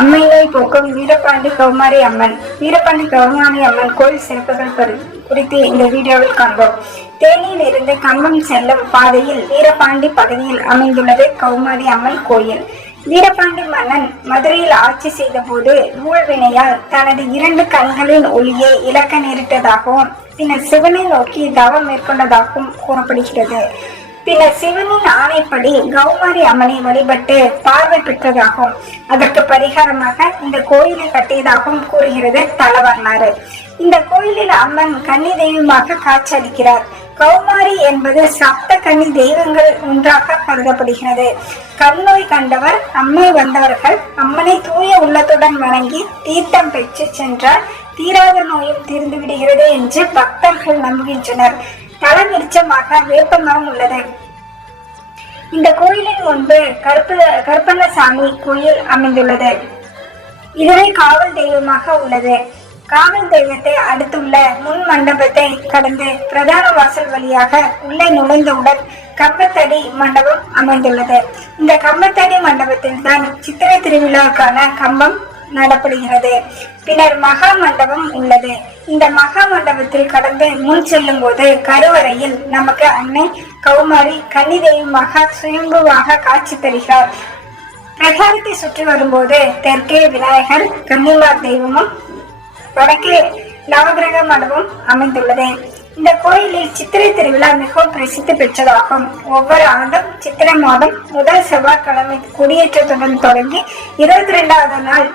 அம்மையை போக்கும் வீரபாண்டி கௌமாரி அம்மன். வீரபாண்டி கௌமாரி அம்மன் கோயில் சிறப்புகள் குறித்து இந்த வீடியோவில் காண்போம். தேனியில் இருந்து கம்பம் செல்லும் பாதையில் வீரபாண்டி பகுதியில் அமைந்துள்ளது கௌமாரி அம்மன் கோயில். வீரபாண்டி மன்னன் மதுரையில் ஆட்சி செய்த போது ஊழ்வினையால் தனது 2 கண்களின் ஒளியை இழக்க நேரிட்டதாகவும் பின்னர் சிவனை நோக்கி தவம் மேற்கொண்டதாகவும் கூறப்படுகிறது. பின்னர் சிவனின் ஆணைப்படி கௌமாரி அம்மனை வழிபட்டு பார்வை பெற்றதாகவும் அதற்கு பரிகாரமாக இந்த கோயிலை கட்டியதாகவும் கூறுகிறது தல வரலாறு. இந்த கோயிலில் அம்மன் கன்னி தெய்வமாக காட்சியளிக்கிறார். கௌமாரி என்பது சப்த கன்னி தெய்வங்கள் ஒன்றாக கருதப்படுகிறது. கண்ணோய் கண்டவர் அம்மை வந்தவர்கள் அம்மனை தூய உள்ளத்துடன் வணங்கி தீர்த்தம் பெற்று சென்றால் தீராத நோயும் தீர்ந்து விடுகிறது என்று பக்தர்கள் நம்புகின்றனர். தல விருட்சமாக வேப்ப மரம் உள்ளது. இந்த கோயிலின் முன்பு கருப்பண்ணசாமி கோயில் அமைந்துள்ளது. இதுவே காவல் தெய்வமாக உள்ளது. காவல் தெய்வத்தை அடுத்துள்ள முன் மண்டபத்தை கடந்து பிரதான வாசல் வழியாக உள்ளே நுழைந்தவுடன் கம்பத்தடி மண்டபம் அமைந்துள்ளது. இந்த கம்பத்தடி மண்டபத்தில் தான் சித்திரை திருவிழாவுக்கான கம்பம் நடப்படுகிறது. பின்னர் மகா மண்டபம் உள்ளது. இந்த மகா மண்டபத்தில் கடந்து முன் செல்லும் போது கருவறையில் நமக்கு அன்னை கௌமாரி கன்னி தெய்வமாக சுயம்புவாக காட்சி தருகிறார். பிரகாரத்தை சுற்றி வரும்போது தெற்கே விநாயகர் கன்னிமார் தெய்வமும் வடக்கே நவகிரக மண்டபம் அமைந்துள்ளது. இந்த கோயிலில் சித்திரை திருவிழா மிகவும் பிரசித்தி பெற்றதாகும். ஒவ்வொரு ஆண்டும் சித்திரை மாதம் முதல் செவ்வாய்க்கிழமை கொடியேற்றத்துடன் தொடங்கி 22வது நாள்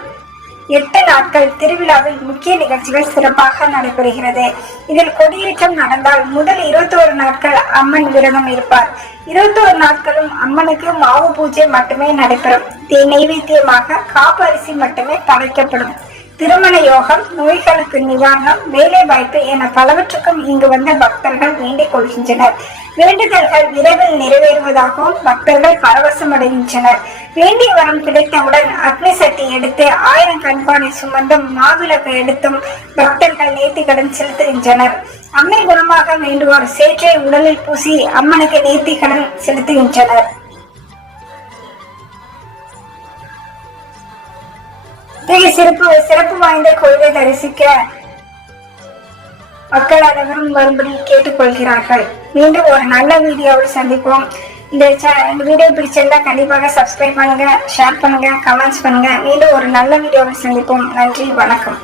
8 நாட்கள் திருவிழாவில் முக்கிய நிகழ்ச்சிகள் சிறப்பாக நடைபெறுகிறது. இதில் கொடியேற்றம் நடந்தால் முதல் 21 நாட்கள் அம்மன் விரதம் இருப்பார். 21 நாட்களும் அம்மனுக்கு மாவு பூஜை மட்டுமே நடைபெறும். நைவேத்தியமாக காப்பு அரிசி மட்டுமே படைக்கப்படும். திருமண யோகம், நோய்களுக்கு நிவாரணம், வேலை வாய்ப்பு என பலவற்றுக்கும் இங்கு வந்த பக்தர்கள் வேண்டிக் கொள்கின்றனர். வேண்டுதல்கள் விரைவில் நிறைவேறுவதாகவும் பக்தர்கள் பரவசம் அடைகின்றனர். வேண்டிய வரம் கிடைத்தவுடன் அக்னி சட்டி எடுத்து 1000 கண்பானை சுமந்தும் மாவிளக்கு எடுத்தும் பக்தர்கள் நேர்த்தி கடன் செலுத்துகின்றனர். அம்மை குணமாக வேண்டுவோர் சேற்றை உடலில் பூசி அம்மனுக்கு நேர்த்தி கடன் செலுத்துகின்றனர். சிறப்பு வாய்ந்த கோயிலை தரிசிக்க மக்கள் அனைவரும் வரும்படி கேட்டுக்கொள்கிறார்கள். மீண்டும் ஒரு நல்ல வீடியோவில் சந்திப்போம். இந்த வீடியோ பிடிச்சிருந்தா கண்டிப்பாக சப்ஸ்கிரைப் பண்ணுங்க, ஷேர் பண்ணுங்க, கமெண்ட்ஸ் பண்ணுங்க. மீண்டும் ஒரு நல்ல வீடியோவில் சந்திப்போம். நன்றி, வணக்கம்.